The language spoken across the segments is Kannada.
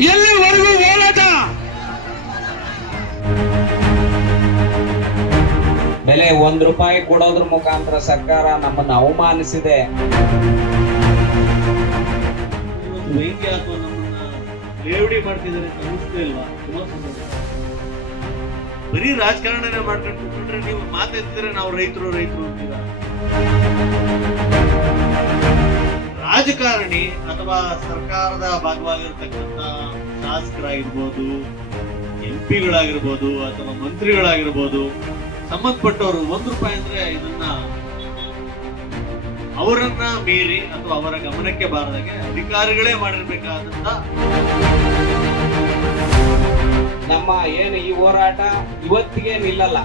ಎಲ್ಲಿವರೆಗೂ ಹೋರಾಟ? ಬೆಲೆ ₹1 ಕೊಡೋದ್ರ ಮುಖಾಂತರ ಸರ್ಕಾರ ನಮ್ಮನ್ನು ಅವಮಾನಿಸಿದೆ. ವ್ಯಂಗ್ಯ ಅಥವಾ ನಮ್ಮನ್ನ ಲೇವಡಿ ಮಾಡ್ತಿದ್ದಾರೆ ಅಂತ ಅನಿಸ್ತಾ ಇಲ್ವಾ? ಬರೀ ರಾಜಕಾರಣನೇ ಮಾಡ್ಕೊಂಡು ಕೂತ್ಕೊಂಡ್ರೆ ನೀವು ಮಾತಾಡ್ತಿದ್ರೆ ನಾವು ರೈತರು ಅಂತೀರಾ. ರಾಜಕಾರಣಿ ಅಥವಾ ಸರ್ಕಾರದ ಭಾಗವಾಗಿರ್ತಕ್ಕಂಥ ಶಾಸಕರಾಗಿರ್ಬೋದು, MP ಗಳಾಗಿರ್ಬೋದು ಅಥವಾ ಮಂತ್ರಿಗಳಾಗಿರ್ಬೋದು, ಸಂಬಂಧಪಟ್ಟವರು ₹1 ಅಂದ್ರೆ ಇದನ್ನ ಅವರನ್ನ ಮೀರಿ ಅಥವಾ ಅವರ ಗಮನಕ್ಕೆ ಬಾರದಾಗೆ ಅಧಿಕಾರಿಗಳೇ ಮಾಡಿರ್ಬೇಕಾದಂತ ನಮ್ಮ ಏನು ಈ ಹೋರಾಟ ಇವತ್ತಿಗೆ ನಿಲ್ಲಲ್ಲ.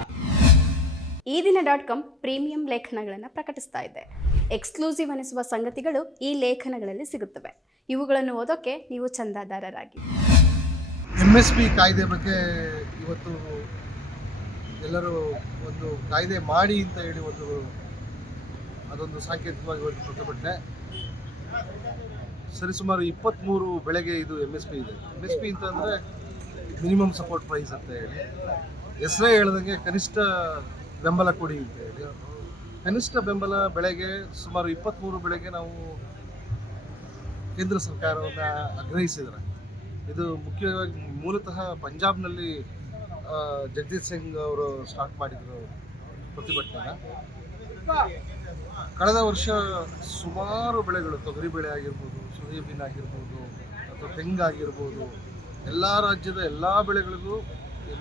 ಈ ದಿನ.com ಪ್ರೀಮಿಯಂ ಲೇಖನಗಳನ್ನು ಪ್ರಕಟಿಸ್ತಾ ಇದೆ. ಎಕ್ಸ್ಕ್ಲೂಸಿವ್ ಅನಿಸುವ ಸಂಗತಿಗಳು ಈ ಲೇಖನಗಳಲ್ಲಿ ಸಿಗುತ್ತವೆ. ಇವುಗಳನ್ನು ಓದೋಕೆ ನೀವು ಚಂದಾದಾರರಾಗಿ. MSP ಕಾಯ್ದೆ ಬಗ್ಗೆ ಇವತ್ತು ಎಲ್ಲರೂ ಒಂದು ಕಾಯ್ದೆ ಮಾಡಿ ಅಂತ ಹೇಳಿ ಅದೊಂದು ಸಾಂಕೇತಿಕವಾಗಿ ಒಂದು ಪ್ರತಿಭಟನೆ. ಸರಿಸುಮಾರು 23 ಬೆಳೆಗೆ ಇದು MSP ಇದೆ. MSP ಅಂತಂದರೆ ಮಿನಿಮಮ್ ಸಪೋರ್ಟ್ ಪ್ರೈಸ್ ಅಂತ ಹೇಳಿ, ಹೆಸರೇ ಹೇಳ್ದಂಗೆ ಕನಿಷ್ಠ ಬೆಂಬಲ ಕೊಡಿ ಅಂತ ಹೇಳಿ. ಕನಿಷ್ಠ ಬೆಂಬಲ ಬೆಳೆಗೆ ಸುಮಾರು 23 ಬೆಳೆಗೆ ನಾವು ಕೇಂದ್ರ ಸರ್ಕಾರವನ್ನು ಆಗ್ರಹಿಸಿದ್ದಾರೆ. ಇದು ಮುಖ್ಯವಾಗಿ ಮೂಲತಃ ಪಂಜಾಬ್ನಲ್ಲಿ ಜಗದೀಶ್ ಸಿಂಗ್ ಅವರು ಸ್ಟಾರ್ಟ್ ಮಾಡಿದರು ಪ್ರತಿಭಟನೆನ. ಕಳೆದ ವರ್ಷ ಸುಮಾರು ಬೆಳೆಗಳು, ತೊಗರಿ ಬೆಳೆ ಆಗಿರ್ಬೋದು, ಸೋಯಾಬೀನ್ ಆಗಿರ್ಬೋದು ಅಥವಾ ತೆಂಗಾಗಿರ್ಬೋದು, ಎಲ್ಲ ರಾಜ್ಯದ ಎಲ್ಲ ಬೆಳೆಗಳಿಗೂ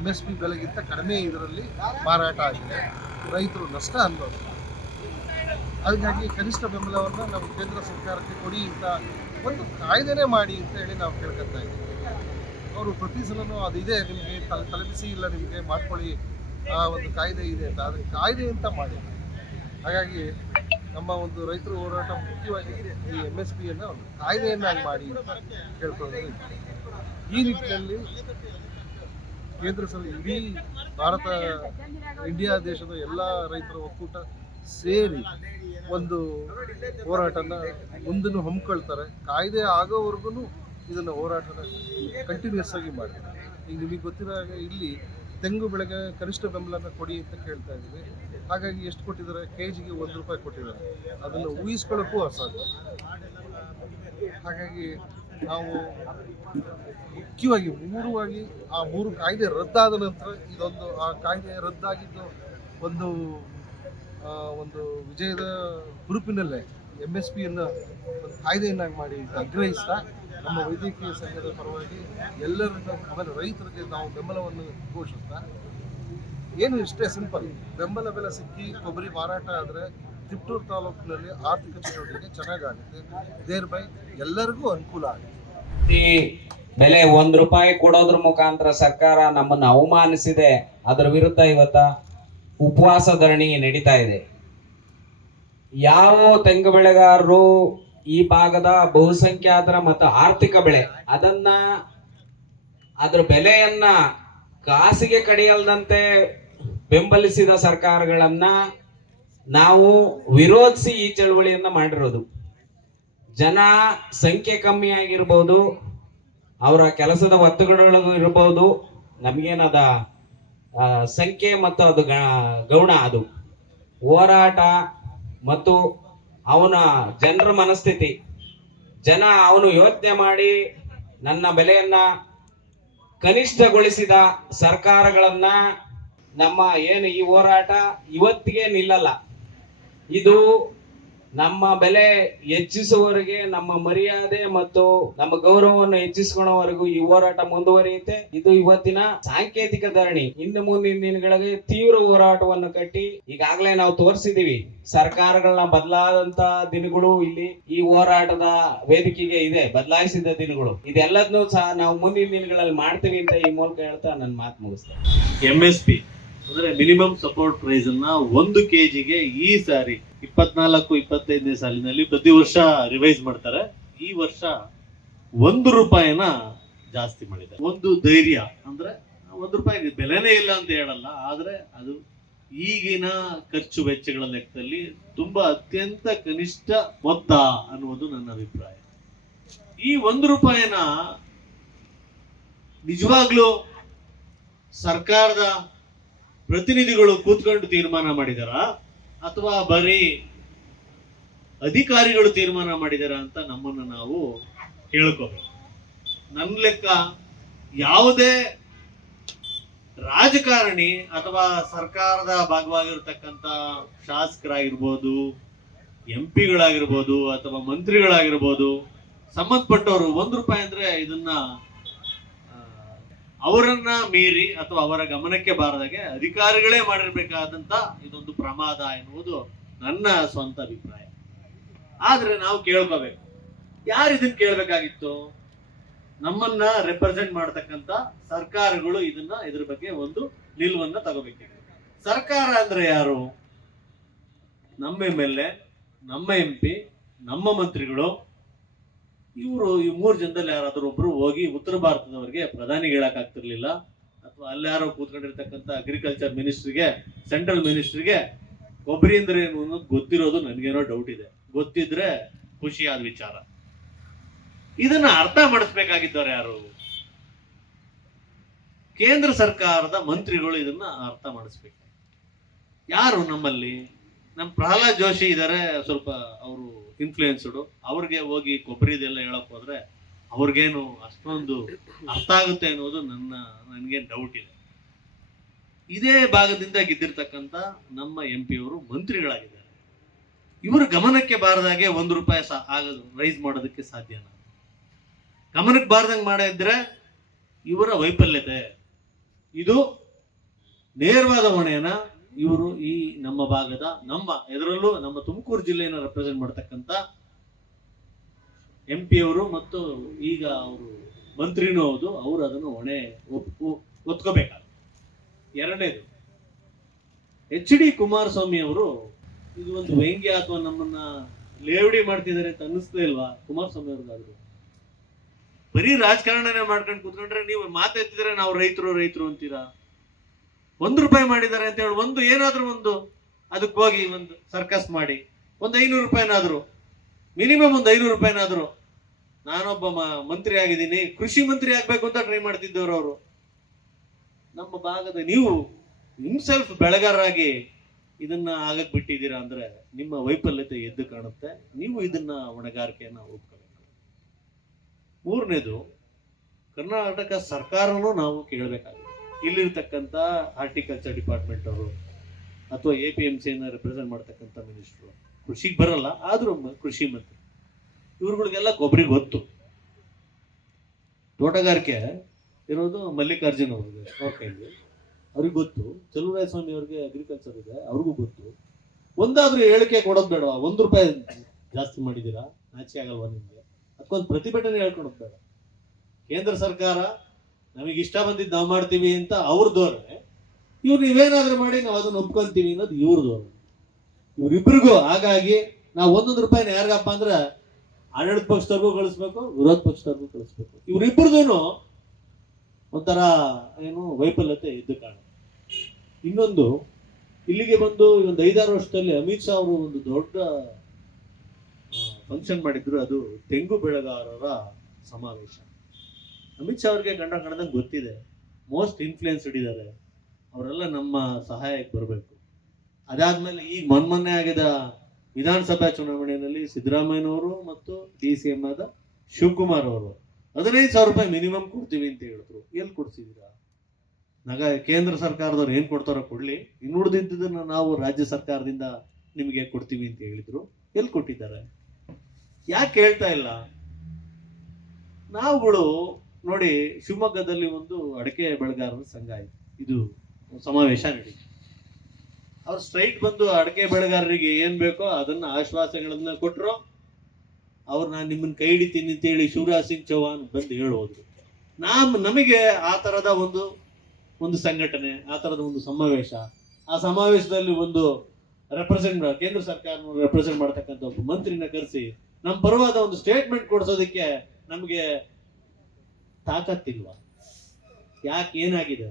MSP ಬೆಲೆಗಿಂತ ಕಡಿಮೆ ಇದರಲ್ಲಿ ಮಾರಾಟ ಆಗಿದೆ. ರೈತರು ನಷ್ಟ ಅನ್ಬೋದು. ಹಾಗಾಗಿ ಕನಿಷ್ಠ ಬೆಂಬಲವನ್ನು ನಾವು ಕೇಂದ್ರ ಸರ್ಕಾರಕ್ಕೆ ಕೊಡಿ ಅಂತ ಒಂದು ಕಾಯ್ದೆನೇ ಮಾಡಿ ಅಂತ ಹೇಳಿ ನಾವು ಕೇಳ್ಕೊತಾ ಇದ್ದೀವಿ. ಅವರು ಪ್ರತಿ ಸಲನೂ ಅದಿದೆ, ನಿಮಗೆ ತಲುಪಿಸಿ ಇಲ್ಲ ನಿಮಗೆ ಮಾಡ್ಕೊಳ್ಳಿ, ಆ ಒಂದು ಕಾಯ್ದೆ ಇದೆ ಅಂತ. ಅದಕ್ಕೆ ಕಾಯ್ದೆ ಅಂತ ಮಾಡಿ. ಹಾಗಾಗಿ ನಮ್ಮ ಒಂದು ರೈತರ ಹೋರಾಟ ಮುಖ್ಯವಾಗಿ ಈ MSPಯನ್ನು ಒಂದು ಕಾಯ್ದೆಯನ್ನಾಗಿ ಮಾಡಿ ಅಂತ ಕೇಳ್ಕೊಳ್ಳೋದು. ಈ ನಿಟ್ಟಿನಲ್ಲಿ ಕೇಂದ್ರ ಸರ್ಕಾರ, ಇಡೀ ಭಾರತ, ಇಂಡಿಯಾ ದೇಶದ ಎಲ್ಲ ರೈತರ ಒಕ್ಕೂಟ ಸೇರಿ ಒಂದು ಹೋರಾಟನ ಮುಂದನ್ನು ಹಮ್ಮಿಕೊಳ್ತಾರೆ. ಕಾಯ್ದೆ ಆಗೋವರೆಗೂ ಇದನ್ನು ಹೋರಾಟನ ಕಂಟಿನ್ಯೂಸ್ ಆಗಿ ಮಾಡ್ತಾರೆ. ಈಗ ನಿಮಗೆ ಗೊತ್ತಿರೋ ಹಾಗೆ ಇಲ್ಲಿ ತೆಂಗು ಬೆಳೆಗೆ ಕನಿಷ್ಠ ಬೆಂಬಲನ ಕೊಡಿ ಅಂತ ಕೇಳ್ತಾ ಇದ್ದೀವಿ. ಹಾಗಾಗಿ ಎಷ್ಟು ಕೊಟ್ಟಿದ್ದಾರೆ? ಕೆಜಿಗೆ ₹1 ಕೊಟ್ಟಿದ್ದಾರೆ. ಅದನ್ನು ಊಹಿಸ್ಕೊಳ್ಳೋಕ್ಕೂ ಅಸಾಧ್ಯ. ಹಾಗಾಗಿ ನಾವು ಮುಖ್ಯವಾಗಿ ಆ 3 ಕಾಯ್ದೆ ರದ್ದಾದ ನಂತರ ಇದೊಂದು, ಆ ಕಾಯ್ದೆ ರದ್ದಾಗಿದ್ದು ಒಂದು ವಿಜಯದ ಹುರುಪಿನಲ್ಲೇ MSPಯನ್ನು ಒಂದು ಕಾಯ್ದೆಯನ್ನಾಗಿ ಮಾಡಿ ಆಗ್ರಹಿಸ್ತಾ ನಮ್ಮ ವೈದ್ಯಕೀಯ ಸಂಘದ ಪರವಾಗಿ ಎಲ್ಲರನ್ನ, ಆಮೇಲೆ ರೈತರಿಗೆ ನಾವು ಬೆಂಬಲವನ್ನು ಘೋಷಿಸ್ತಾ, ಏನು ಇಷ್ಟೇ ಸಿಂಪಲ್, ಬೆಂಬಲ ಬೆಲೆ ಸಿಕ್ಕಿ ಕೊಬ್ಬರಿ ಮಾರಾಟ ಆದರೆ ತಿಪ್ಟೂರು ತಾಲೂಕಿನಲ್ಲಿ ಆರ್ಥಿಕ ಚಟುವಟಿಕೆ ಚೆನ್ನಾಗಾಗುತ್ತೆ. ದೇರ್ ಬೈ ಎಲ್ಲರಿಗೂ ಅನುಕೂಲ ಆಗುತ್ತೆ. ಈ ಬೆಲೆ ₹1 ಕೊಡೋದ್ರ ಮುಖಾಂತರ ಸರ್ಕಾರ ನಮ್ಮನ್ನು ಅವಮಾನಿಸಿದೆ. ಅದರ ವಿರುದ್ಧ ಇವತ್ತ ಉಪವಾಸ ಧರಣಿ ನಡೀತಾ ಇದೆ. ಯಾವ ತೆಂಗು ಬೆಳೆಗಾರರು ಈ ಭಾಗದ ಬಹುಸಂಖ್ಯಾತರ ಮತ್ತು ಆರ್ಥಿಕ ಬೆಳೆ ಅದರ ಬೆಲೆಯನ್ನ ಕಾಸಿಗೆ ಕಡಿಯಲ್ದಂತೆ ಬೆಂಬಲಿಸಿದ ಸರ್ಕಾರಗಳನ್ನ ನಾವು ವಿರೋಧಿಸಿ ಈ ಚಳವಳಿಯನ್ನ ಮಾಡಿರೋದು. ಜನ ಸಂಖ್ಯೆ ಕಮ್ಮಿ ಆಗಿರ್ಬೋದು, ಅವರ ಕೆಲಸದ ಒತ್ತಡಗಳು ಇರ್ಬೋದು, ನಮಗೇನದ ಸಂಖ್ಯೆ ಮತ್ತು ಅದು ಗೌಣ, ಅದು ಹೋರಾಟ ಮತ್ತು ಅವನ ಜನರ ಮನಸ್ಥಿತಿ, ಅವನು ಯೋಚನೆ ಮಾಡಿ ನನ್ನ ಬೆಲೆಯನ್ನ ಕನಿಷ್ಠಗೊಳಿಸಿದ ಸರ್ಕಾರಗಳನ್ನ ನಮ್ಮ ಏನು ಈ ಹೋರಾಟ ಇವತ್ತಿಗೆ ನಿಲ್ಲಲ್ಲ. ಇದು ನಮ್ಮ ಬೆಲೆ ಹೆಚ್ಚಿಸುವವರೆಗೆ, ನಮ್ಮ ಮರ್ಯಾದೆ ಮತ್ತು ನಮ್ಮ ಗೌರವವನ್ನು ಹೆಚ್ಚಿಸಿಕೊಳ್ಳುವವರೆಗೂ ಈ ಹೋರಾಟ ಮುಂದುವರಿಯುತ್ತೆ. ಇದು ಇವತ್ತಿನ ಸಾಂಕೇತಿಕ ಧರಣಿ. ಇನ್ನು ಮುಂದಿನ ದಿನಗಳಿಗೆ ತೀವ್ರ ಹೋರಾಟವನ್ನು ಕಟ್ಟಿ ಈಗಾಗಲೇ ನಾವು ತೋರಿಸಿದೀವಿ. ಸರ್ಕಾರಗಳನ್ನ ಬದಲಾದಂತ ದಿನಗಳು ಇಲ್ಲಿ ಈ ಹೋರಾಟದ ವೇದಿಕೆಗೆ ಇದೆ, ಬದಲಾಯಿಸಿದ ದಿನಗಳು. ಇದೆಲ್ಲದನ್ನೂ ಸಹ ನಾವು ಮುಂದಿನ ದಿನಗಳಲ್ಲಿ ಮಾಡ್ತೀವಿ ಅಂತ ಈ ಮೂಲಕ ಹೇಳ್ತಾ ನನ್ನ ಮಾತು ಮುಗಿಸ್ತೇನೆ. MSP ಅಂದ್ರೆ ಮಿನಿಮಮ್ ಸಪೋರ್ಟ್ ಪ್ರೈಸ್ ಅನ್ನ 1 kgಗೆ ಈ ಸಾರಿ 24-25ನೇ ಸಾಲಿನಲ್ಲಿ ಪ್ರತಿ ವರ್ಷ ರಿವೈಸ್ ಮಾಡ್ತಾರೆ. ಈ ವರ್ಷ ₹1 ಜಾಸ್ತಿ ಮಾಡಿದ್ದಾರೆ. ಒಂದು ಧೈರ್ಯ ಅಂದ್ರೆ ₹1 ಬೆಲೆನೇ ಇಲ್ಲ ಅಂತ ಹೇಳಲ್ಲ, ಆದ್ರೆ ಅದು ಈಗಿನ ಖರ್ಚು ವೆಚ್ಚಗಳ ಲೆಕ್ಕದಲ್ಲಿ ತುಂಬಾ ಅತ್ಯಂತ ಕನಿಷ್ಠ ಮೊತ್ತ ಅನ್ನುವುದು ನನ್ನ ಅಭಿಪ್ರಾಯ. ಈ ₹1 ನಿಜವಾಗ್ಲೂ ಸರ್ಕಾರದ ಪ್ರತಿನಿಧಿಗಳು ಕೂತ್ಕೊಂಡು ತೀರ್ಮಾನ ಮಾಡಿದಾರ ಅಥವಾ ಬರೀ ಅಧಿಕಾರಿಗಳು ತೀರ್ಮಾನ ಮಾಡಿದಾರ ಅಂತ ನಮ್ಮನ್ನು ನಾವು ಕೇಳ್ಕೋಬೇಕು. ನನ್ನ ಲೆಕ್ಕ ಯಾವುದೇ ರಾಜಕಾರಣಿ ಅಥವಾ ಸರ್ಕಾರದ ಭಾಗವಾಗಿರ್ತಕ್ಕಂಥ ಶಾಸಕರಾಗಿರ್ಬೋದು, ಎಂಪಿಗಳಾಗಿರ್ಬೋದು ಅಥವಾ ಮಂತ್ರಿಗಳಾಗಿರ್ಬೋದು, ಸಂಬಂಧಪಟ್ಟವರು ₹1 ಅಂದ್ರೆ ಇದನ್ನ ಅವರನ್ನ ಮೀರಿ ಅಥವಾ ಅವರ ಗಮನಕ್ಕೆ ಬಾರದಾಗೆ ಅಧಿಕಾರಿಗಳೇ ಮಾಡಿರ್ಬೇಕಾದಂತ ಇದೊಂದು ಪ್ರಮಾದ ಎನ್ನುವುದು ನನ್ನ ಸ್ವಂತ ಅಭಿಪ್ರಾಯ. ಆದ್ರೆ ನಾವು ಕೇಳ್ಕೋಬೇಕು, ಯಾರು ಇದನ್ನ ಕೇಳ್ಬೇಕಾಗಿತ್ತು? ನಮ್ಮನ್ನ ರೆಪ್ರೆಸೆಂಟ್ ಮಾಡ್ತಕ್ಕಂಥ ಸರ್ಕಾರಗಳು ಇದ್ರ ಬಗ್ಗೆ ಒಂದು ನಿಲುವನ್ನ ತಗೋಬೇಕಿದೆ. ಸರ್ಕಾರ ಅಂದ್ರೆ ಯಾರು? ನಮ್ಮ MLA, ನಮ್ಮ MP, ನಮ್ಮ ಮಂತ್ರಿಗಳು. ಇವರು ಈ 3 ಜನದಲ್ಲಿ ಯಾರಾದ್ರೂ ಒಬ್ರು ಹೋಗಿ ಉತ್ತರ ಭಾರತದವರಿಗೆ ಪ್ರಧಾನಿಗೆ ಹೇಳಕ್ ಆಗ್ತಿರ್ಲಿಲ್ಲ, ಅಥವಾ ಅಲ್ಲಾರೋ ಕೂತ್ಕೊಂಡಿರ್ತಕ್ಕಂಥ ಅಗ್ರಿಕಲ್ಚರ್ ಮಿನಿಸ್ಟ್ರಿಗೆ, ಸೆಂಟ್ರಲ್ ಮಿನಿಸ್ಟ್ರಿಗೆ ಕೊಬ್ಬರಿ ಅಂದ್ರೆ ಏನು ಅನ್ನೋದು ಗೊತ್ತಿರೋದು ನನಗೇನೋ ಡೌಟ್ ಇದೆ. ಗೊತ್ತಿದ್ರೆ ಖುಷಿಯಾದ ವಿಚಾರ. ಇದನ್ನ ಅರ್ಥ ಮಾಡಿಸ್ಬೇಕಾಗಿದ್ದವ್ರು ಯಾರು? ಕೇಂದ್ರ ಸರ್ಕಾರದ ಮಂತ್ರಿಗಳು ಇದನ್ನ ಅರ್ಥ ಮಾಡಿಸ್ಬೇಕು. ಯಾರು ನಮ್ಮಲ್ಲಿ? ನಮ್ಮ ಪ್ರಹ್ಲಾದ್ ಜೋಶಿ ಇದ್ದಾರೆ, ಸ್ವಲ್ಪ ಅವರು ಇನ್ಫ್ಲೂಯೆನ್ಸ್ಡು. ಅವ್ರಿಗೆ ಹೋಗಿ ಕೊಬ್ಬರಿದೆಲ್ಲ ಹೇಳಕ್ ಹೋದ್ರೆ ಅವ್ರಿಗೇನು ಅಷ್ಟೊಂದು ಅರ್ಥ ಆಗುತ್ತೆ ಅನ್ನೋದು ನನ್ಗೇನು ಡೌಟ್ ಇದೆ. ಇದೇ ಭಾಗದಿಂದ ಗೆದ್ದಿರ್ತಕ್ಕಂಥ ನಮ್ಮ MP ಅವರು ಮಂತ್ರಿಗಳಾಗಿದ್ದಾರೆ. ಇವರು ಗಮನಕ್ಕೆ ಬಾರದಾಗೆ ₹1 ಆಗೋದು ರೈಸ್ ಮಾಡೋದಕ್ಕೆ ಸಾಧ್ಯನಾ? ಗಮನಕ್ಕೆ ಬಾರದಂಗೆ ಮಾಡಿದ್ರೆ ಇವರ ವೈಫಲ್ಯತೆ. ಇದು ನೇರವಾದ ಹೊಣೆಯನ್ನ ಇವರು ಈ ನಮ್ಮ ಭಾಗದ, ಇದರಲ್ಲೂ ನಮ್ಮ ತುಮಕೂರು ಜಿಲ್ಲೆಯನ್ನು ರೆಪ್ರೆಸೆಂಟ್ ಮಾಡ್ತಕ್ಕಂಥ MP ಅವರು ಮತ್ತು ಈಗ ಅವರು ಮಂತ್ರಿನೂ ಹೌದು, ಅವರು ಅದನ್ನು ಹೊಣೆ ಒತ್ಕೋಬೇಕಾಗುತ್ತೆ. ಎರಡನೇದು, HD ಕುಮಾರಸ್ವಾಮಿ ಅವರು ಇದು ಒಂದು ವ್ಯಂಗ್ಯ ಅಥವಾ ನಮ್ಮನ್ನ ಲೇವಡಿ ಮಾಡ್ತಿದ್ದಾರೆ ಅಂತ ಅನ್ನಿಸ್ತಾ ಇಲ್ವಾ ಕುಮಾರಸ್ವಾಮಿ ಅವ್ರಿಗಾದ್ರು? ಬರೀ ರಾಜಕಾರಣನೇ ಮಾಡ್ಕೊಂಡು ಕೂತ್ಕೊಂಡ್ರೆ ನೀವು ಮಾತಾಡ್ತಿದ್ರೆ ನಾವು ರೈತರು ಅಂತೀರಾ. ₹1 ಮಾಡಿದ್ದಾರೆ ಅಂತ ಹೇಳಿ ಏನಾದ್ರೂ ಅದಕ್ಕೆ ಹೋಗಿ ಒಂದು ಸರ್ಕಸ್ ಮಾಡಿ ₹500 ಮಿನಿಮಮ್ ₹500 ನಾನೊಬ್ಬ ಮಂತ್ರಿ ಆಗಿದ್ದೀನಿ, ಕೃಷಿ ಮಂತ್ರಿ ಆಗ್ಬೇಕು ಅಂತ ಟ್ರೈ ಮಾಡ್ತಿದ್ದವ್ರು ಅವರು. ನಮ್ಮ ಭಾಗದ ನೀವು ನಿಮ್ಸೆಲ್ಫ್ ಬೆಳೆಗಾರರಾಗಿ ಇದನ್ನ ಆಗಕ್ ಬಿಟ್ಟಿದ್ದೀರಾ ಅಂದ್ರೆ ನಿಮ್ಮ ವೈಫಲ್ಯತೆ ಎದ್ದು ಕಾಣುತ್ತೆ. ನೀವು ಇದನ್ನ ಹೊಣೆಗಾರಿಕೆಯನ್ನ ಒಪ್ಕೋಬೇಕು. ಮೂರನೇದು, ಕರ್ನಾಟಕ ಸರ್ಕಾರನೂ ನಾವು ಕೇಳಬೇಕಾಗುತ್ತೆ. ಇಲ್ಲಿರ್ತಕ್ಕಂಥ ಹಾರ್ಟಿಕಲ್ಚರ್ ಡಿಪಾರ್ಟ್ಮೆಂಟ್ ಅವರು ಅಥವಾ APMCಯನ್ನು ರೆಪ್ರೆಸೆಂಟ್ ಮಾಡ್ತಕ್ಕಂಥ ಮಿನಿಸ್ಟ್ರು, ಕೃಷಿಗೆ ಬರಲ್ಲ ಆದ್ರೂ ಕೃಷಿ ಮಂತ್ರಿ, ಇವ್ರುಗಳಿಗೆಲ್ಲ ಕೊಬ್ಬರಿ ಗೊತ್ತು. ತೋಟಗಾರಿಕೆ ಇರೋದು ಮಲ್ಲಿಕಾರ್ಜುನ್ ಅವ್ರಿಗೆ, ಅವ್ರ ಕೈಲಿ ಅವ್ರಿಗೆ ಗೊತ್ತು. ಚಲುವರಾಯಸ್ವಾಮಿ ಅವ್ರಿಗೆ ಅಗ್ರಿಕಲ್ಚರ್ ಇದೆ, ಅವ್ರಿಗೂ ಗೊತ್ತು. ಒಂದಾದ್ರೂ ಹೇಳಿಕೆ ಕೊಡೋದು ಬೇಡ. ₹1 ಜಾಸ್ತಿ ಮಾಡಿದ್ದೀರಾ, ನಾಚಿಕೆ ಆಗಲ್ವಾ ನಿಮ್ಗೆ? ಅದಕ್ಕೊಂದು ಪ್ರತಿಭಟನೆ ಹೇಳ್ಕೊಳೋದು ಬೇಡ. ಕೇಂದ್ರ ಸರ್ಕಾರ ನಮಗೆ ಇಷ್ಟ ಬಂದಿದ್ದು ನಾವು ಮಾಡ್ತೀವಿ ಅಂತ ಅವ್ರ ಧೋರಣೆ, ಇವ್ರು ನೀವೇನಾದ್ರೂ ಮಾಡಿ ನಾವು ಅದನ್ನ ಒಪ್ಕೊಂತೀವಿ ಅನ್ನೋದು ಇವ್ರ ಧೋರಣೆ. ಇವ್ರಿಬ್ರಿಗೂ ಹಾಗಾಗಿ ನಾವು ₹1 ಯಾರಿಗಪ್ಪ ಅಂದ್ರೆ ಆಡಳಿತ ಪಕ್ಷದವ್ರಿಗೂ ಕಳಿಸ್ಬೇಕು, ವಿರೋಧ ಪಕ್ಷದವ್ರಿಗೂ ಕಳಿಸ್ಬೇಕು. ಇವ್ರಿಬ್ರದೂನು ಒಂಥರ ವೈಫಲ್ಯತೆ ಇದ್ದು ಕಾಣ. ಇನ್ನೊಂದು, ಇಲ್ಲಿಗೆ ಬಂದು ಒಂದು 5-6 ವರ್ಷದಲ್ಲಿ ಅಮಿತ್ ಶಾ ಅವರು ಒಂದು ದೊಡ್ಡ ಫಂಕ್ಷನ್ ಮಾಡಿದ್ರು. ಅದು ತೆಂಗು ಬೆಳೆಗಾರರ ಸಮಾವೇಶ. ಅಮಿತ್ ಶಾ ಅವ್ರಿಗೆ ಕಣದಂಗೆ ಗೊತ್ತಿದೆ, ಮೋಸ್ಟ್ ಇನ್ಫ್ಲೂಯೆನ್ಸ್ಡ್ ಇದ್ದಾರೆ, ಅವರೆಲ್ಲ ನಮ್ಮ ಸಹಾಯಕ್ಕೆ ಬರಬೇಕು. ಅದಾದ್ಮೇಲೆ ಈಗ ಮೊನ್ನೆ ಆಗಿದ ವಿಧಾನಸಭಾ ಚುನಾವಣೆಯಲ್ಲಿ ಸಿದ್ದರಾಮಯ್ಯನವರು ಮತ್ತು DCM ಆದ ಶಿವಕುಮಾರ್ ಅವರು ₹15,000 ಮಿನಿಮಮ್ ಕೊಡ್ತೀವಿ ಅಂತ ಹೇಳಿದ್ರು. ಎಲ್ಲಿ ಕೊಡ್ಸಿದ್ದೀರಾ? ಕೇಂದ್ರ ಸರ್ಕಾರದವ್ರು ಏನ್ ಕೊಡ್ತಾರೋ ಕೊಡ್ಲಿ, ಇನ್ನುಳಿದಿದ್ದನ್ನ ನಾವು ರಾಜ್ಯ ಸರ್ಕಾರದಿಂದ ನಿಮಗೆ ಕೊಡ್ತೀವಿ ಅಂತ ಹೇಳಿದ್ರು. ಎಲ್ಲಿ ಕೊಟ್ಟಿದ್ದಾರೆ? ಯಾಕೆ ಹೇಳ್ತಾ ಇಲ್ಲ? ನಾವುಗಳು ನೋಡಿ, ಶಿವಮೊಗ್ಗದಲ್ಲಿ ಒಂದು ಅಡಕೆ ಬೆಳೆಗಾರರ ಸಂಘ ಆಯ್ತು, ಇದು ಸಮಾವೇಶ ನಡೀತು. ಅವ್ರು ಸ್ಟ್ರೈಟ್ ಬಂದು ಅಡಕೆ ಬೆಳೆಗಾರರಿಗೆ ಏನ್ ಬೇಕೋ ಅದನ್ನ ಆಶ್ವಾಸಗಳನ್ನ ಕೊಟ್ಟರು. ಅವ್ರು ನಾನು ನಿಮ್ಮನ್ನ ಕೈ ಹಿಡಿತೀನಿ ಅಂತೇಳಿ ಶಿವರಾಜ್ ಸಿಂಗ್ ಚೌಹಾಣ್ ಬಂದು ಹೇಳೋದ್ರು. ನಮಗೆ ಆ ತರದ ಒಂದು ಸಂಘಟನೆ, ಆ ತರದ ಒಂದು ಸಮಾವೇಶ, ಆ ಸಮಾವೇಶದಲ್ಲಿ ಒಂದು ಕೇಂದ್ರ ಸರ್ಕಾರ ರೆಪ್ರೆಸೆಂಟ್ ಮಾಡ್ತಕ್ಕಂಥ ಒಬ್ಬ ಮಂತ್ರಿನ ಕರೆಸಿ ನಮ್ಮ ಪರವಾದ ಒಂದು ಸ್ಟೇಟ್ಮೆಂಟ್ ಕೊಡಿಸೋದಕ್ಕೆ ನಮಗೆ ತಾಕತ್ತಿಲ್ವಾ? ಯಾಕೆ? ಏನಾಗಿದೆ?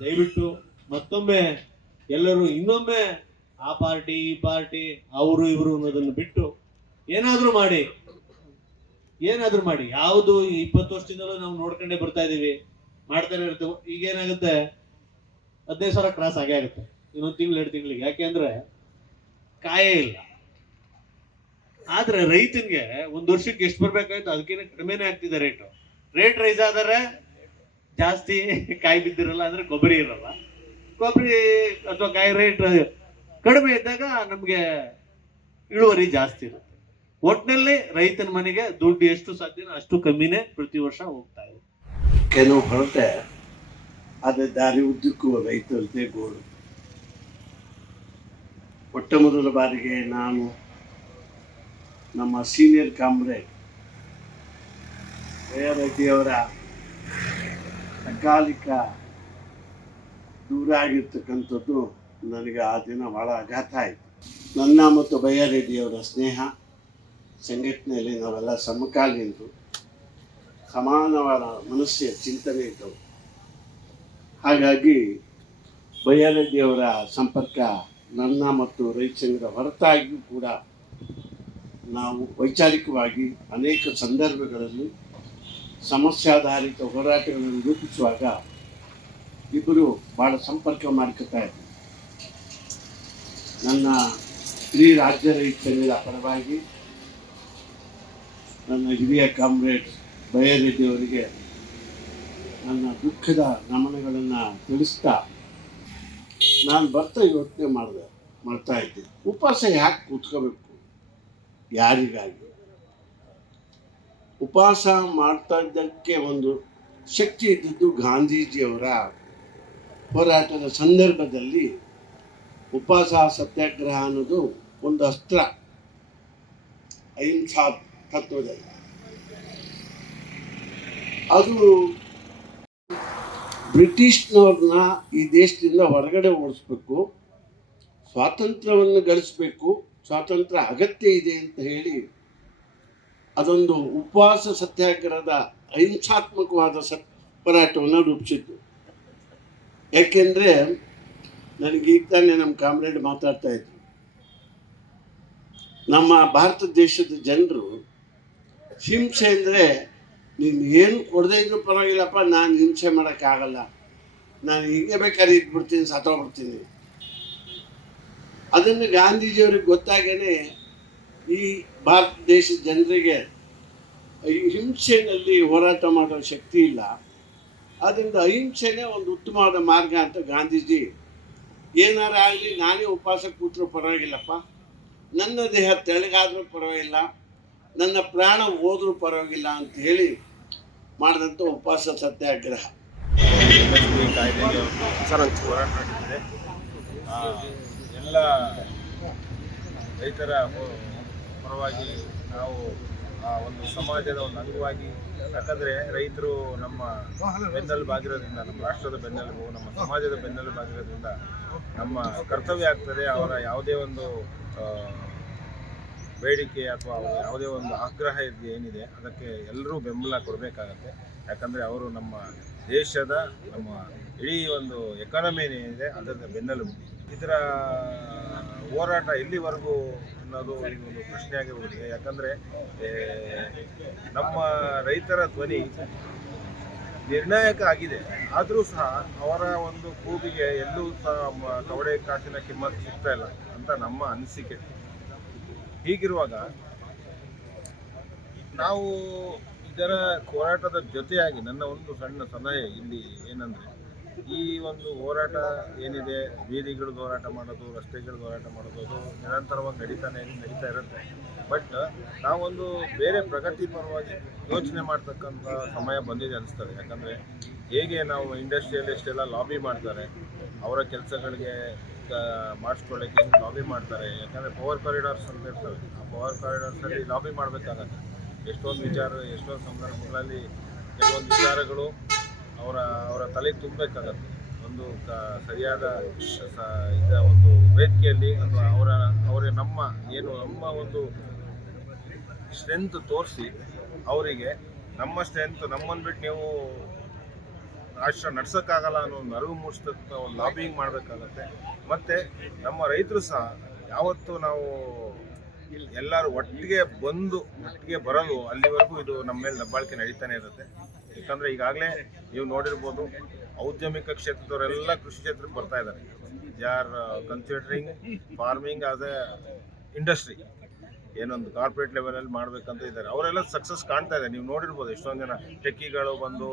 ದಯವಿಟ್ಟು ಮತ್ತೊಮ್ಮೆ ಎಲ್ಲರೂ ಇನ್ನೊಮ್ಮೆ ಆ ಪಾರ್ಟಿ ಈ ಪಾರ್ಟಿ ಅವರು ಇವರು ಅನ್ನೋದನ್ನು ಬಿಟ್ಟು ಏನಾದ್ರೂ ಮಾಡಿ ಏನಾದ್ರೂ ಮಾಡಿ, ಯಾವುದು 20 ವರ್ಷದಿಂದಲೂ ನಾವು ನೋಡ್ಕೊಂಡೇ ಬರ್ತಾ ಇದೀವಿ, ಮಾಡ್ತಾನೆ ಇರ್ತೇವೆ. ಈಗ ಏನಾಗುತ್ತೆ, 15,000 ಕ್ರಾಸ್ ಆಗೇ ಆಗುತ್ತೆ ಇನ್ನೊಂದು ತಿಂಗಳು 2 ತಿಂಗಳಿಗೆ. ಯಾಕೆಂದ್ರೆ ಕಾಯೇ ಇಲ್ಲ. ಆದ್ರೆ ರೈತನಿಗೆ ಒಂದು ವರ್ಷಕ್ಕೆ ಎಷ್ಟು ಬರ್ಬೇಕಾಯ್ತು ಅದಕ್ಕಿಂತ ಕಡಿಮೆನೇ ಆಗ್ತಿದೆ ರೇಟ್. ರೇಟ್ ರೈಸ್ ಆದರೆ ಜಾಸ್ತಿ ಕಾಯಿ ಬಿದ್ದಿರಲ್ಲ, ಅಂದ್ರೆ ಕೊಬ್ಬರಿ ಇರಲ್ಲ. ಕೊಬ್ಬರಿ ಅಥವಾ ಕಾಯಿ ರೇಟ್ ಕಡಿಮೆ ಇದ್ದಾಗ ನಮ್ಗೆ ಇಳುವರಿ ಜಾಸ್ತಿ ಇರುತ್ತೆ. ಒಟ್ಟಿನಲ್ಲಿ ರೈತನ ಮನೆಗೆ ದುಡ್ಡು ಎಷ್ಟು ಸಾಧ್ಯನೋ ಅಷ್ಟು ಕಮ್ಮಿನೇ ಪ್ರತಿ ವರ್ಷ ಹೋಗ್ತಾ ಇದೆ. ಕೆಲವು ಹೊರಟೆ ಅದೇ ದಾರಿ ಉದ್ದಕ್ಕೂ ರೈತರದ್ದೇ ಗೋಳು. ಮೊಟ್ಟ ಮೊದಲ ಬಾರಿಗೆ ನಾನು ನಮ್ಮ ಸೀನಿಯರ್ ಕಾಮ್ರೇಡ್ ರೆಡ್ಡಿಯವರ ಅಕಾಲಿಕ ದೂರ ಆಗಿರ್ತಕ್ಕಂಥದ್ದು ನನಗೆ ಆ ದಿನ ಭಾಳ ಆಘಾತ ಆಯಿತು. ನನ್ನ ಮತ್ತು ರೆಡ್ಡಿಯವರ ಸ್ನೇಹ, ಸಂಘಟನೆಯಲ್ಲಿ ನಾವೆಲ್ಲ ಸಮಕಾಲೀನರು, ಸಮಾನವಾದ ಮನಸ್ಸಿನ ಚಿಂತನೆ ಇದ್ದವು. ಹಾಗಾಗಿ ರೆಡ್ಡಿಯವರ ಸಂಪರ್ಕ ನನ್ನ ಮತ್ತು ರೈತಸಂಘದ ಹೊರತಾಗಿಯೂ ಕೂಡ ನಾವು ವೈಚಾರಿಕವಾಗಿ ಅನೇಕ ಸಂದರ್ಭಗಳಲ್ಲಿ ಸಮಸ್ಯಾಧಾರಿತ ಹೋರಾಟಗಳನ್ನು ರೂಪಿಸುವಾಗ ಇಬ್ಬರು ಭಾಳ ಸಂಪರ್ಕ ಮಾಡ್ಕೊತಾ ಇದ್ದರು. ನನ್ನ ಇಡೀ ರಾಜ್ಯ ರೈತ ಸಂಘದ ಪರವಾಗಿ ನನ್ನ ಹಿರಿಯ ಕಾಮ್ರೇಡ್ ರೆಡ್ಡಿಯವರಿಗೆ ನನ್ನ ದುಃಖದ ನಮನಗಳನ್ನು ತಿಳಿಸ್ತಾ ನಾನು ಯೋಚನೆ ಮಾಡ್ತಾ ಇದ್ದೆ, ಉಪವಾಸ ಯಾಕೆ ಕೂತ್ಕೋಬೇಕು, ಯಾರಿಗಾಗಿ? ಉಪವಾಸ ಮಾಡ್ತಾ ಇದ್ದಕ್ಕೆ ಒಂದು ಶಕ್ತಿ ಇದ್ದಿದ್ದು ಗಾಂಧೀಜಿಯವರ ಹೋರಾಟದ ಸಂದರ್ಭದಲ್ಲಿ. ಉಪವಾಸ ಸತ್ಯಾಗ್ರಹ ಅನ್ನೋದು ಒಂದು ಅಸ್ತ್ರ, ಅಹಿಂಸಾ ತತ್ವದಲ್ಲಿ. ಅದು ಬ್ರಿಟಿಷ್ನವ್ರನ್ನ ಈ ದೇಶದಿಂದ ಹೊರಗಡೆ ಓಡಿಸ್ಬೇಕು, ಸ್ವಾತಂತ್ರ್ಯವನ್ನು ಗಳಿಸ್ಬೇಕು, ಸ್ವಾತಂತ್ರ್ಯ ಅಗತ್ಯ ಇದೆ ಅಂತ ಹೇಳಿ ಅದೊಂದು ಉಪವಾಸ ಸತ್ಯಾಗ್ರಹದ ಅಹಿಂಸಾತ್ಮಕವಾದ ಹೋರಾಟವನ್ನು ರೂಪಿಸಿದ್ದು. ಯಾಕೆಂದರೆ ನನಗೀಗ ತಾನೇ ನಮ್ಮ ಕಾಮ್ರೇಡ್ ಮಾತಾಡ್ತಾ ಇದ್ರು, ನಮ್ಮ ಭಾರತ ದೇಶದ ಜನರು ಹಿಂಸೆ ಅಂದರೆ ನೀನು ಏನು ಕೊಡದೇ ಇದ್ರೂ ಪರವಾಗಿಲ್ಲಪ್ಪ, ನಾನು ಹಿಂಸೆ ಮಾಡೋಕ್ಕಾಗಲ್ಲ, ನಾನು ಹಿಂಗೆ ಬೇಕಾದ್ರೆ ಇದ್ಬಿಡ್ತೀನಿ, ಸತ್ತೋಗ್ಬಿಡ್ತೀನಿ. ಅದನ್ನು ಗಾಂಧೀಜಿಯವ್ರಿಗೆ ಗೊತ್ತಾಗೇ ಈ ಭಾರತ ದೇಶದ ಜನರಿಗೆ ಈ ಹಿಂಸೆಯಲ್ಲಿ ಹೋರಾಟ ಮಾಡೋ ಶಕ್ತಿ ಇಲ್ಲ, ಆದ್ದರಿಂದ ಅಹಿಂಸೆನೇ ಒಂದು ಉತ್ತಮವಾದ ಮಾರ್ಗ ಅಂತ ಗಾಂಧೀಜಿ, ಏನಾರ ಆಗಲಿ ನಾನೇ ಉಪವಾಸ ಕೂತ್ರೂ ಪರವಾಗಿಲ್ಲಪ್ಪ, ನನ್ನ ದೇಹ ತೆಳಗಾದರೂ ಪರವಾಗಿಲ್ಲ, ನನ್ನ ಪ್ರಾಣ ಹೋದ್ರೂ ಪರವಾಗಿಲ್ಲ ಅಂತ ಹೇಳಿ ಮಾಡಿದಂಥ ಉಪವಾಸ ಸತ್ಯಾಗ್ರಹ. ಹೋರಾಟ ನಡೆದಿದೆ. ಎಲ್ಲ ರೈತರ ಪರವಾಗಿ ನಾವು ಒಂದು ಸಮಾಜದ ಒಂದು ಅಂಗವಾಗಿ, ಯಾಕಂದರೆ ರೈತರು ನಮ್ಮ ಬೆನ್ನೆಲುಬಾಗಿರೋದ್ರಿಂದ, ನಮ್ಮ ರಾಷ್ಟ್ರದ ಬೆನ್ನೆಲುಬು, ನಮ್ಮ ಸಮಾಜದ ಬೆನ್ನೆಲುಬಾಗಿರೋದ್ರಿಂದ ನಮ್ಮ ಕರ್ತವ್ಯ ಆಗ್ತದೆ ಅವರ ಯಾವುದೇ ಒಂದು ಬೇಡಿಕೆ ಅಥವಾ ಯಾವುದೇ ಒಂದು ಆಗ್ರಹ ಏನಿದೆ ಅದಕ್ಕೆ ಎಲ್ಲರೂ ಬೆಂಬಲ ಕೊಡಬೇಕಾಗತ್ತೆ. ಯಾಕಂದರೆ ಅವರು ನಮ್ಮ ದೇಶದ, ನಮ್ಮ ಇಡೀ ಒಂದು ಎಕಾನಮಿ ಏನಿದೆ ಅದರ ಬೆನ್ನೆಲುಬು. ಇದರ ಹೋರಾಟ ಎಲ್ಲಿವರೆಗೂ ಅನ್ನೋದು ಒಂದು ಪ್ರಶ್ನೆಯಾಗಿ ಹೋಗಿದೆ. ಯಾಕಂದರೆ ನಮ್ಮ ರೈತರ ಧ್ವನಿ ನಿರ್ಣಾಯಕ ಆಗಿದೆ, ಆದರೂ ಸಹ ಅವರ ಒಂದು ಕೂಗಿಗೆ ಎಲ್ಲೂ ಸಹ ಕವಡೆ ಕಾಸಿನ ಕಿಮ್ಮತ್ತು ಸಿಗ್ತಾ ಇಲ್ಲ ಅಂತ ನಮ್ಮ ಅನಿಸಿಕೆ. ಹೀಗಿರುವಾಗ ನಾವು ಇದರ ಹೋರಾಟದ ಜೊತೆಯಾಗಿ ನನ್ನ ಒಂದು ಸಣ್ಣ ಸಲಹೆ ಇಲ್ಲಿ ಏನಂದರೆ, ಈ ಒಂದು ಹೋರಾಟ ಏನಿದೆ, ಬೀದಿಗಳದ್ದು ಹೋರಾಟ ಮಾಡೋದು, ರಸ್ತೆಗಳದ್ದು ಹೋರಾಟ ಮಾಡೋದು, ಅದು ನಿರಂತರವಾಗಿ ನಡೀತಾ ಇರುತ್ತೆ. ಬಟ್ ನಾವೊಂದು ಬೇರೆ ಪ್ರಗತಿ ಪರವಾಗಿ ಯೋಚನೆ ಮಾಡ್ತಕ್ಕಂಥ ಸಮಯ ಬಂದಿದೆ ಅನಿಸ್ತದೆ. ಯಾಕಂದರೆ ಹೇಗೆ ನಾವು ಇಂಡಸ್ಟ್ರಿಯಲಿಸ್ಟ್ ಎಲ್ಲ ಲಾಬಿ ಮಾಡ್ತಾರೆ, ಅವರ ಕೆಲಸಗಳಿಗೆ ಮಾಡಿಸ್ಕೊಳ್ಳೋಕ್ಕೆ ಹೆಂಗೆ ಲಾಬಿ ಮಾಡ್ತಾರೆ. ಯಾಕಂದರೆ ಪವರ್ ಕಾರಿಡಾರ್ಸ್ ಅಂತ ಇರ್ತವೆ, ಆ ಪವರ್ ಕಾರಿಡಾರ್ಸಲ್ಲಿ ಲಾಬಿ ಮಾಡಬೇಕಾಗತ್ತೆ. ಎಷ್ಟೊಂದು ಸಂದರ್ಭಗಳಲ್ಲಿ ಕೆಲವೊಂದು ವಿಚಾರಗಳು ಅವರ ತಲೆಗೆ ತುಂಬಬೇಕಾಗತ್ತೆ. ಒಂದು ಸರಿಯಾದ ಒಂದು ವೇದಿಕೆಯಲ್ಲಿ ಅಥವಾ ಅವರ ನಮ್ಮ ಒಂದು ಸ್ಟ್ರೆಂತ್ ತೋರಿಸಿ ಅವರಿಗೆ ನಮ್ಮ ಸ್ಟ್ರೆಂತ್, ನಮ್ಮನ್ನು ಬಿಟ್ಟು ನೀವು ರಾಷ್ಟ್ರ ನಡ್ಸೋಕ್ಕಾಗಲ್ಲ ಅನ್ನೋ ಒಂದು ಅರಿವು ಮೂಡಿಸ್ತಕ್ಕ ಒಂದು ಲಾಬಿಂಗ್ ಮಾಡಬೇಕಾಗತ್ತೆ. ಮತ್ತು ನಮ್ಮ ರೈತರು ಸಹ ಯಾವತ್ತೂ ನಾವು ಎಲ್ಲರೂ ಒಟ್ಟಿಗೆ ಬರಲು ಅಲ್ಲಿವರೆಗೂ ಇದು ನಮ್ಮ ಮೇಲೆ ದಬ್ಬಾಳಿಕೆ ನಡೀತಾನೆ ಇರುತ್ತೆ. ಯಾಕಂದರೆ ಈಗಾಗಲೇ ನೀವು ನೋಡಿರ್ಬೋದು, ಔದ್ಯಮಿಕ ಕ್ಷೇತ್ರದವರೆಲ್ಲ ಕೃಷಿ ಕ್ಷೇತ್ರಕ್ಕೆ ಬರ್ತಾ ಇದ್ದಾರೆ. They are considering farming as A industry, ಏನೊಂದು ಕಾರ್ಪೊರೇಟ್ ಲೆವೆಲಲ್ಲಿ ಮಾಡಬೇಕಂತ ಇದ್ದಾರೆ. ಅವರೆಲ್ಲ ಸಕ್ಸಸ್ ಕಾಣ್ತಾ ಇದೆ. ನೀವು ನೋಡಿರ್ಬೋದು ಎಷ್ಟೊಂದು ಜನ ಟೆಕ್ಕಿಗಳು ಬಂದು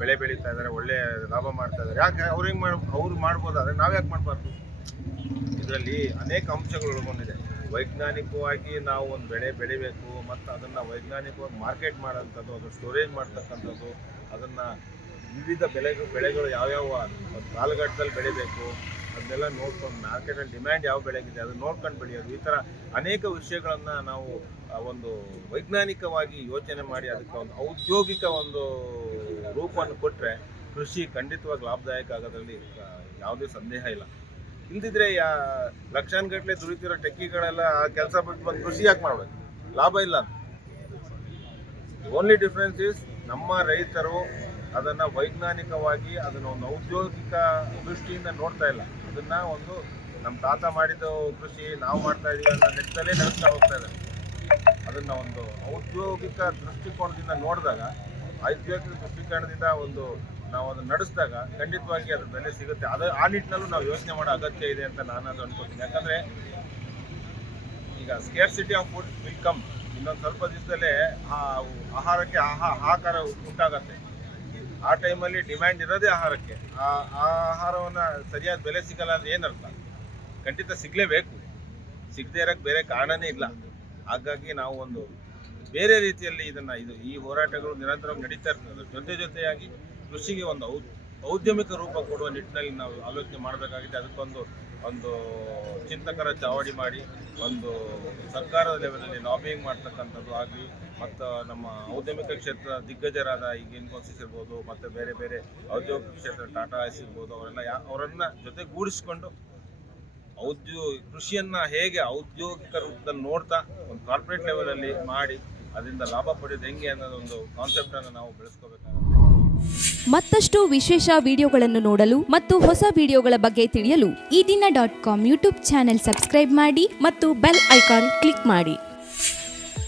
ಬೆಳೆ ಬೆಳೀತಾ ಇದ್ದಾರೆ, ಒಳ್ಳೆ ಲಾಭ ಮಾಡ್ತಾ ಇದ್ದಾರೆ. ಯಾಕೆ ಅವ್ರು ಮಾಡ್ಬೋದಾದ್ರೆ ನಾವು ಯಾಕೆ ಮಾಡಬಾರ್ದು? ಇದರಲ್ಲಿ ಅನೇಕ ಅಂಶಗಳು ಒಳಗೊಂಡಿದೆ. ವೈಜ್ಞಾನಿಕವಾಗಿ ನಾವು ಒಂದು ಬೆಳೆ ಬೆಳಿಬೇಕು ಮತ್ತು ಅದನ್ನು ವೈಜ್ಞಾನಿಕವಾಗಿ ಮಾರ್ಕೆಟ್ ಮಾಡೋಂಥದ್ದು, ಅದು ಸ್ಟೋರೇಜ್ ಮಾಡ್ತಕ್ಕಂಥದ್ದು, ಅದನ್ನು ವಿವಿಧ ಬೆಳೆಗಳು ಯಾವ್ಯಾವ ಕಾಲಘಟ್ಟದಲ್ಲಿ ಬೆಳಿಬೇಕು ಅದನ್ನೆಲ್ಲ ನೋಡ್ಕೊಂಡು, ಮಾರ್ಕೆಟಲ್ಲಿ ಡಿಮ್ಯಾಂಡ್ ಯಾವ ಬೆಳೆಗಿದೆ ಅದನ್ನು ನೋಡ್ಕೊಂಡು ಬೆಳೆಯೋದು, ಈ ಥರ ಅನೇಕ ವಿಷಯಗಳನ್ನು ನಾವು ಒಂದು ವೈಜ್ಞಾನಿಕವಾಗಿ ಯೋಚನೆ ಮಾಡಿ ಅದಕ್ಕೆ ಒಂದು ಔದ್ಯೋಗಿಕ ಒಂದು ರೂಪವನ್ನು ಕೊಟ್ಟರೆ ಕೃಷಿ ಖಂಡಿತವಾಗಿ ಲಾಭದಾಯಕ ಆಗೋದ್ರಲ್ಲಿ ಯಾವುದೇ ಸಂದೇಹ ಇಲ್ಲ. ಇಲ್ದಿದ್ರೆ ಲಕ್ಷಾನುಗಟ್ಟಲೆ ದುಡಿತಿರೋ ಟೆಕ್ಕಿಗಳೆಲ್ಲ ಕೆಲಸ ಬಿಟ್ಟು ಬಂದು ಕೃಷಿ ಯಾಕೆ ಮಾಡಬೇಕು? ಲಾಭ ಇಲ್ಲ ಅಂತ. ಓನ್ಲಿ ಡಿಫ್ರೆನ್ಸ್ ಇಸ್ ನಮ್ಮ ರೈತರು ಅದನ್ನು ವೈಜ್ಞಾನಿಕವಾಗಿ ಅದನ್ನು ಒಂದು ಔದ್ಯೋಗಿಕ ದೃಷ್ಟಿಯಿಂದ ನೋಡ್ತಾ ಇಲ್ಲ. ಅದನ್ನು ಒಂದು ನಮ್ಮ ತಾತ ಮಾಡಿದ ಕೃಷಿ ನಾವು ಮಾಡ್ತಾ ಇದೀವಿ ಅನ್ನೋ ನೆಟ್ಟಲ್ಲೇ ನಡೆಸ್ತಾ ಹೋಗ್ತಾ ಇದ್ದಾರೆ. ಅದನ್ನು ಒಂದು ಔದ್ಯೋಗಿಕ ದೃಷ್ಟಿಕೋನದಿಂದ ನೋಡಿದಾಗ, ಔದ್ಯೋಗಿಕ ದೃಷ್ಟಿಕೋನದಿಂದ ನಾವು ಅದನ್ನು ನಡೆಸಿದಾಗ ಖಂಡಿತವಾಗಿ ಅದ್ರ ಬೆಲೆ ಸಿಗುತ್ತೆ. ಆ ನಿಟ್ಟಿನಲ್ಲೂ ನಾವು ಯೋಚನೆ ಮಾಡೋ ಅಗತ್ಯ ಇದೆ ಅಂತ ನಾನು ಅದು ಅನ್ಕೋತೀನಿ. ಯಾಕಂದರೆ ಈಗ scarcity of food will come. ಇನ್ನೊಂದು ಸ್ವಲ್ಪ ದಿವಸದಲ್ಲೇ ಆಹಾರಕ್ಕೆ ಹಾಹಾಕಾರ ಉಂಟಾಗತ್ತೆ. ಆ ಟೈಮಲ್ಲಿ ಡಿಮ್ಯಾಂಡ್ ಇರೋದೇ ಆಹಾರಕ್ಕೆ. ಆ ಆಹಾರವನ್ನು ಸರಿಯಾದ ಬೆಲೆ ಸಿಗಲ್ಲ ಅಂದ್ರೆ ಏನರ್ಥ? ಖಂಡಿತ ಸಿಗಲೇಬೇಕು. ಸಿಗದೇ ಇರೋಕ್ಕೆ ಬೇರೆ ಕಾರಣನೇ ಇಲ್ಲ. ಹಾಗಾಗಿ ನಾವು ಒಂದು ಬೇರೆ ರೀತಿಯಲ್ಲಿ ಈ ಹೋರಾಟಗಳು ನಿರಂತರವಾಗಿ ನಡೀತಾ ಇರ್ತದೆ. ಜೊತೆಯಾಗಿ ಕೃಷಿಗೆ ಒಂದು ಔದ್ಯಮಿಕ ರೂಪ ಕೊಡುವ ನಿಟ್ಟಿನಲ್ಲಿ ನಾವು ಆಲೋಚನೆ ಮಾಡಬೇಕಾಗಿದೆ. ಅದಕ್ಕೊಂದು ಚಿಂತಕರ ಚಾವಡಿ ಮಾಡಿ ಒಂದು ಸರ್ಕಾರದ ಲೆವೆಲಲ್ಲಿ ಲಾಬಿಂಗ್ ಮಾಡ್ತಕ್ಕಂಥದ್ದು ಆಗಲಿ, ಮತ್ತು ನಮ್ಮ ಔದ್ಯಮಿಕ ಕ್ಷೇತ್ರ ದಿಗ್ಗಜರಾದ ಈಗ ಇನ್ಫೋಸಿಸ್ ಇರ್ಬೋದು, ಮತ್ತು ಬೇರೆ ಬೇರೆ ಔದ್ಯೋಗಿಕ ಕ್ಷೇತ್ರ ಟಾಟಾ ಐಸ್ ಇರ್ಬೋದು, ಅವರನ್ನು ಜೊತೆಗೂಡಿಸ್ಕೊಂಡು ಕೃಷಿಯನ್ನು ಹೇಗೆ ಔದ್ಯೋಗಿಕ ರೂಪದಲ್ಲಿ ನೋಡ್ತಾ ಒಂದು ಕಾರ್ಪೊರೇಟ್ ಲೆವೆಲಲ್ಲಿ ಮಾಡಿ ಅದರಿಂದ ಲಾಭ ಪಡೆಯೋದು ಹೆಂಗೆ ಅನ್ನೋದೊಂದು ಕಾನ್ಸೆಪ್ಟನ್ನು ನಾವು ಬೆಳೆಸ್ಕೋಬೇಕಾಗುತ್ತೆ. ಮತ್ತಷ್ಟು ವಿಶೇಷ ವಿಡಿಯೋಗಳನ್ನು ನೋಡಲು ಮತ್ತು ಹೊಸ ವಿಡಿಯೋಗಳ ಬಗ್ಗೆ ತಿಳಿಯಲು ಈ ದಿನ .com ಯೂಟ್ಯೂಬ್ ಚಾನೆಲ್ ಸಬ್ಸ್ಕ್ರೈಬ್ ಮಾಡಿ ಮತ್ತು ಬೆಲ್ ಐಕಾನ್ ಕ್ಲಿಕ್ ಮಾಡಿ.